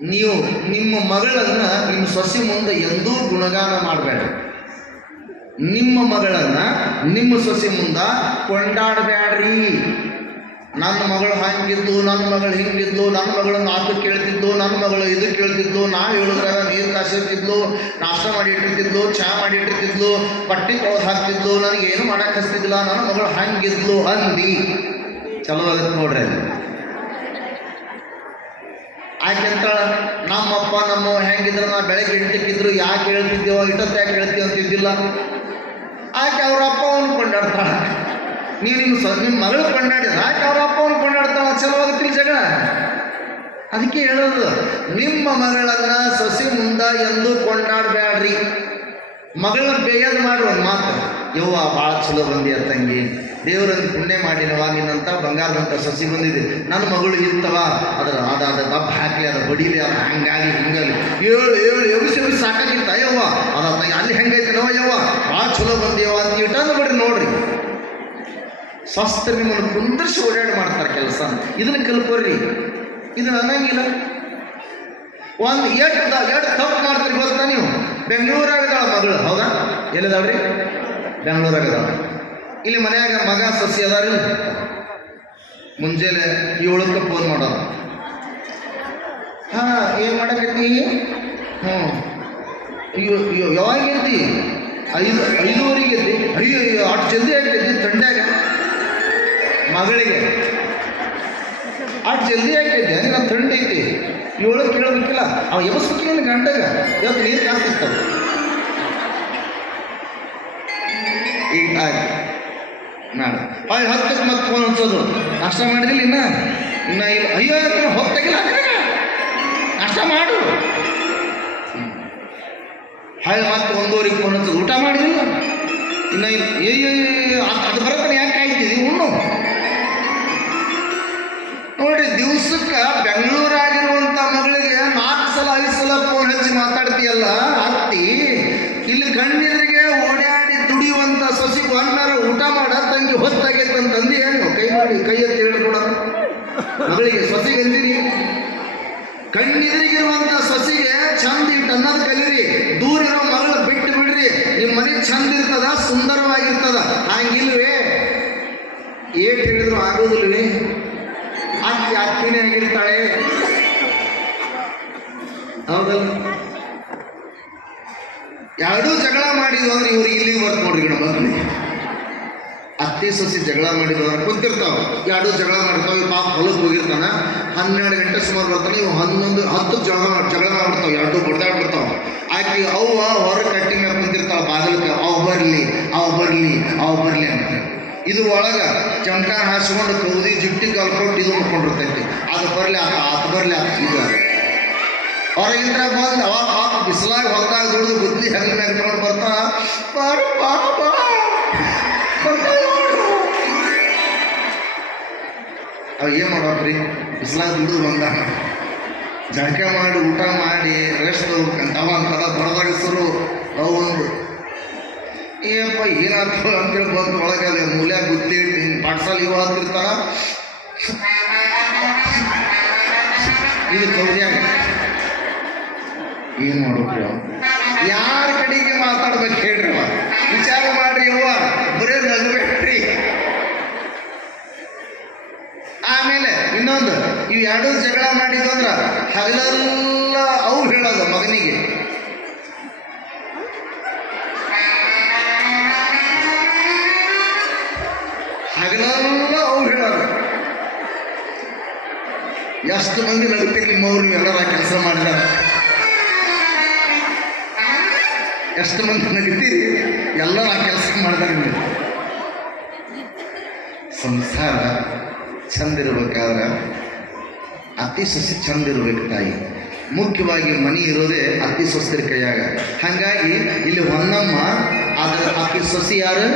ನೀವು ನಿಮ್ಮ ಮಗಳನ್ನ ನಿಮ್ಮ ಸೊಸೆ ಮುಂದೆ ಎಂದೂ ಗುಣಗಾನ ಮಾಡಬೇಡ್ರಿ. ನಿಮ್ಮ ಮಗಳನ್ನ ನಿಮ್ಮ ಸೊಸೆ ಮುಂದೆ ಕೊಂಡಾಡಬೇಡ್ರಿ. ನನ್ನ ಮಗಳು ಹಂಗಿದ್ದು, ನನ್ನ ಮಗಳು ಹಿಂಗಿದ್ಲು, ನನ್ನ ಮಗಳನ್ನ ಅದು ಕೇಳ್ತಿದ್ಲು, ನನ್ನ ಮಗಳು ಇದು ಕೇಳ್ತಿದ್ಲು, ನಾವು ಹೇಳಿದ್ರೆ ನೀರು ಕಾಸಿರ್ತಿದ್ಲು, ನಾಷ್ಟ ಮಾಡಿ ಇಟ್ಟಿರ್ತಿದ್ಲು, ಚಹಾ ಮಾಡಿ ಇಟ್ಟಿರ್ತಿದ್ಲು, ಬಟ್ಟೆ ತೊಳೆದು ಹಾಕ್ತಿದ್ಲು, ನನಗೇನು ಮಾಡಕ್ಕೆ ಹಚ್ತಿದ್ದಿಲ್ಲ, ನನ್ನ ಮಗಳು ಹಂಗಿದ್ಲು ಅಂದಿ ಚಲೋ ಆಗತ್ತೆ ನೋಡ್ರಿ. ಅಲ್ಲಿ ಆಕೆಂತ ನಮ್ಮಪ್ಪ ನಮ್ಮವ್ವ ಹೆಂಗಿದ್ರು ನಾ ಬೆಳಗ್ಗೆ ಇಟ್ಟಕ್ಕಿದ್ರು ಯಾಕೆ ಹೇಳ್ತಿದ್ದೇವೋ ಇಟ್ಟತ್ತು ಯಾಕೆ ಹೇಳ್ತೀವಿ ಅಂತಿದ್ದಿಲ್ಲ. ಆಕೆ ಅವ್ರ ಅಪ್ಪವನ್ನು ಕೊಂಡಾಡ್ತಾಳ. ನೀವು ನಿಮ್ಮ ಮಗಳು ಕೊಂಡಾಡಿದ್ರೆ ಆಕೆ ಅವ್ರ ಅಪ್ಪವನ್ನು ಕೊಂಡಾಡ್ತಾಳ. ಚಲೋ ಆಗುತ್ತಿಲ್ಲ ಜಗಳ. ಅದಕ್ಕೆ ಹೇಳೋದು, ನಿಮ್ಮ ಮಗಳನ್ನ ಸೊಸೆ ಮುಂದೆ ಎಂದೂ ಕೊಂಡಾಡಬೇಡ್ರಿ. ಮಗಳನ್ನ ಬೇಯದು ಮಾಡುವ ಮಾತು, ಯವ್ವ ಭಾಳ ಚಲೋ ಬಂದಿಯ ತಂಗಿ, ದೇವರನ್ನು ಪುಣ್ಯ ಮಾಡಿನವ, ನಿನ್ನಂಥ ಬಂಗಾರದಂಥ ಸೊಸಿ ಬಂದಿದೆ, ನನ್ನ ಮಗಳು ಇರ್ತವ, ಅದರ ದಬ್ಬ ಹಾಕಲಿ, ಅದು ಬಡೀಲಿ, ಅದು ಹಂಗಾಗಿ ಹಿಂಗಾಗಿ ಏಳು ಎಬ್ಸಿ ಸಾಕಾಗಿತ್ತ ಯವ್ವ, ಅದ ಅಲ್ಲಿ ಹೆಂಗೈತೆ ನವ ಯವ್ವ ಭಾಳ ಚಲೋ ಬಂದಿಯವ ಅಂತ ಇಟ್ಟಂದು ಬಿಡ್ರಿ. ನೋಡ್ರಿ, ಸ್ವಸ್ಥ ನಿಮ್ಮನ್ನು ಕುಂದರ್ಸಿ ಓಡಾಡಿ ಮಾಡ್ತಾರೆ ಕೆಲಸ. ಇದನ್ನ ಕಲ್ಕೋರಿ. ಇದನ್ನ ಅನ್ನಂಗಿಲ್ಲ. ಒಂದು ಎಷ್ಟು ತಪ್ಪು ಮಾಡ್ತೀರಿ ಗೊತ್ತಾ ನೀವು? ಬೆಂಗಳೂರಾಗದಾಳ ಮಗಳು, ಹೌದಾ? ಎಲ್ಲಿದಾಳ್ರಿ? ಬೆಂಗಳೂರಾಗದಾಳ. ಇಲ್ಲಿ ಮನ್ಯಾಗ ಮಗ ಸೊಸಿ ಅದಾರಿ. ಮುಂಜಾನೆ 7ಕ್ಕೆ ಫೋನ್ ಮಾಡೋದು. ಹಾಂ, ಏನು ಮಾಡಕತ್ತಿ? ಯಾವಾಗ ಎದ್ದಿ? 5:30 ಎದ್ದಿ. ಅಯ್ಯೋ ಅಷ್ಟು ಜಲ್ದಿ ಯಾಕೆದ್ದಿ ತಂಡ್ಯಾಗ? ಮಗಳಿಗೆ ಅಷ್ಟು ಜಲ್ದಿ ಯಾಕೆದ್ದೆ? ನಾನು ಥಂಡಿ ಐತಿ, 7ಕ್ಕೆ ಕೇಳಬೇಕಿಲ್ಲ. ಅವ ಎಬಸ್ಬೇಕಿಲ್ಲ ಗಂಡಗ, ಇವತ್ತು ನೀರು ಕಾಸ್ತಿರ್ತಾವೆ. ಈಗ ಆಯ್ತು ನಾಳೆ 10ಕ್ಕೆ ಮತ್ತೆ ಫೋನ್ ಹಚ್ಚೋದು, ನಾಷ್ಟ ಮಾಡಿದಿಲ್ಲ ಇನ್ನ ಇಲ್ಲ. ಅಯ್ಯೋ ಹೋಗ್ತಾಗಿಲ್ಲ, ನಾಷ್ಟ ಮಾಡು. ಮತ್ತೆ 1:15 ಫೋನ್ ಹಚ್ಚೋದು, ಊಟ ಮಾಡಿದಿಲ್ಲ ಇನ್ನ ಇಲ್ಲ. ಅದು ಬರತ್ತಾನೆ, ಯಾಕೆ ಕಾಯ್ತಿದ್ದಿ? ಉಣ್ಣು. ನೋಡ್ರಿ, ದಿವ್ಸಕ್ಕೆ ಬೆಂಗಳೂರಾಗಿರುವಂಥ ಮಗಳಿಗೆ 4 ಸಲ 5 ಸಲ ಫೋನ್ ಹಚ್ಚಿ ಮಾತಾಡ್ತೀಯಲ್ಲ ಅತ್ತಿ. ಇಲ್ಲಿ ಕಣ್ಣೆದುರಿಗೆ ಓಡಾಡಿ ದುಡಿಯುವಂಥ ಸೊಸಿಗೆ ಒಂದ್ಮೇಲೆ ಊಟ ಮಾಡ ತಂಗಿ ಹೊತ್ತಾಗೈತೆ ಅಂತಂದು ಏನು ಕೈ ಮಾಡಿ ಕೈ ಎತ್ತಿ ಹೇಳ್ಕೊಡ ಮಗಳಿಗೆ ಸೊಸಿಗೆ ಅಂದಿರಿ. ಕಣ್ಣೆದುರಿಗಿರುವಂಥ ಸೊಸಿಗೆ ಚಂದ ಇಟ್ಟು ಅನ್ನೋದು ಕಲೀರಿ. ದೂರ ಇರೋ ಮಗಳು ಬಿಟ್ಟು ಬಿಡ್ರಿ. ನಿಮ್ಮ ಮನೆ ಚಂದ ಇರ್ತದ, ಸುಂದರವಾಗಿರ್ತದ. ಹಂಗಿಲ್ವೇ? ಏಟ್ ಹೇಳಿದ್ರು ಆಗೋದಿಲ್ವೇ? ಅತ್ತಿನೇ ಆಗಿರ್ತಾಳೆ, ಹೌದಲ್ಲ? ಎರಡೂ ಜಗಳ ಮಾಡಿದ್ವು ಅಂದ್ರೆ ಇವ್ರಿಗೆ ಇಲ್ಲಿಗೆ ಬರ್ತ ನೋಡ್ರಿ. ಮಗನಿ ಅತ್ತಿ ಸೊಸಿ ಜಗಳ ಮಾಡಿದ್ವು ಅಂದ್ರೆ ಕುಂತಿರ್ತಾವ. ಎರಡೂ ಜಗಳ ಮಾಡಿರ್ತಾವ. ಈ ಪಾಪ ಹೊಲಕ್ಕೆ ಹೋಗಿರ್ತಾನ, 12 ಗಂಟೆ ಸುಮಾರು ಬರ್ತಾನೆ. ಇವು 10 ಜಗಳ ಮಾಡ್ಬಿಡ್ತಾವ. ಎರಡೂ ಬಡ್ದಾಡ್ಬಿಡ್ತಾವ. ಆಕೆ ಅವ್ವ ಹೊರ ಕಟ್ಟಿ ಮೇಲೆ ಕುಂತಿರ್ತಾವ ಬಾಗಿಲಕ್ಕೆ, ಅವು ಬರ್ಲಿ ಅಂತ. ಇದು ಒಳಗೆ ಚಮಟ ಹಾಸ್ಕೊಂಡು ಕೌದಿ ಜುಟ್ಟಿ ಕಲ್ಕೊಂಡು ಇದು ಮಾಡ್ಕೊಂಡಿರ್ತೈತಿ. ಅದು ಬರಲಿ ಅದು ಬರಲಿ ಇದು ಹೊರಗಿಂದ ಬಂದು ಅವಾಗ ಪಾಪ ಬಿಸಿಲಾಗಿ ಹೊಲದಾಗ ದುಡಿದು ಬುದ್ಧಿ ಹೆಂಗೆ ನೆನ್ಕೊಂಡು ಬರ್ತಾ ಅವ ಏನು ಮಾಡ್ಬೇಕ್ರಿ? ಬಿಸಿಲಾಗ ದುಡಿದು ಬಂದಾಗ ಜಳಕ ಮಾಡಿ ಊಟ ಮಾಡಿ ರೆಸ್ಟ್ ತಗೋಬೇಕಂತ ಅವ ಅಂತದ ಬಡದಾಗ ಸುರು ಅವು ಒಂದು ಏಪ್ಪ ಏನಾಗ್ತದೆ ಅಂತೇಳಿ ಬಂದು ಒಳಗೆ ಅಲ್ಲಿ ಮೂಲ್ಯಾಗ ಗುದ್ದಿ ಇಟ್ಟು ಹಿಂಗೆ ಪಾಠಶಾಲೆ ಇವು ಅಂತಿರ್ತಾರ. ಇದು ಕೌದ್ಯಾಗ ಏನು ಮಾಡ್ಬೇಕು? ಯಾರ ಕಡೆಗೆ ಮಾತಾಡ್ಬೇಕು ಹೇಳ್ರಿ? ವಿಚಾರ ಮಾಡ್ರಿ. ಅವ್ವ ಬರೇ ನಗಬೇಡ್ರಿ. ಆಮೇಲೆ ಇನ್ನೊಂದು, ಇವು ಎರಡೂ ಜಗಳ ಮಾಡಿದ್ವು ಅಂದ್ರೆ ಹಗಲೆಲ್ಲ ಅವು ಹೇಳೋದು ಮಗನಿಗೆ. ಹಗಲೆಲ್ಲ ಅವು ಹೇಳೋದು. ಎಷ್ಟು ಮಂದಿ ನಗುತ್ತೀರಿ ನಿಮ್ಮವ್ರು? ನೀವು ಎಲ್ಲರ ಕೆಲಸ ಮಾಡಿದ ಎಷ್ಟು ಮಂದಿ ನಗುತ್ತೀರಿ? ಎಲ್ಲರ ಕೆಲಸ ಮಾಡಿದಾರೆ. ನೀವು ಸಂಸಾರ ಚಂದ ಇರ್ಬೇಕಾದ್ರೆ ಅತಿ ಸೊಸಿ ಚಂದ ಇರ್ಬೇಕು ತಾಯಿ. ಮುಖ್ಯವಾಗಿ ಮನೆ ಇರೋದೇ ಅತಿ ಸೊಸೆರ ಕೈಯಾಗ. ಹಾಗಾಗಿ ಇಲ್ಲಿ ಹೊನ್ನಮ್ಮ, ಅದರ ಅತಿ ಸೊಸಿ ಯಾರು?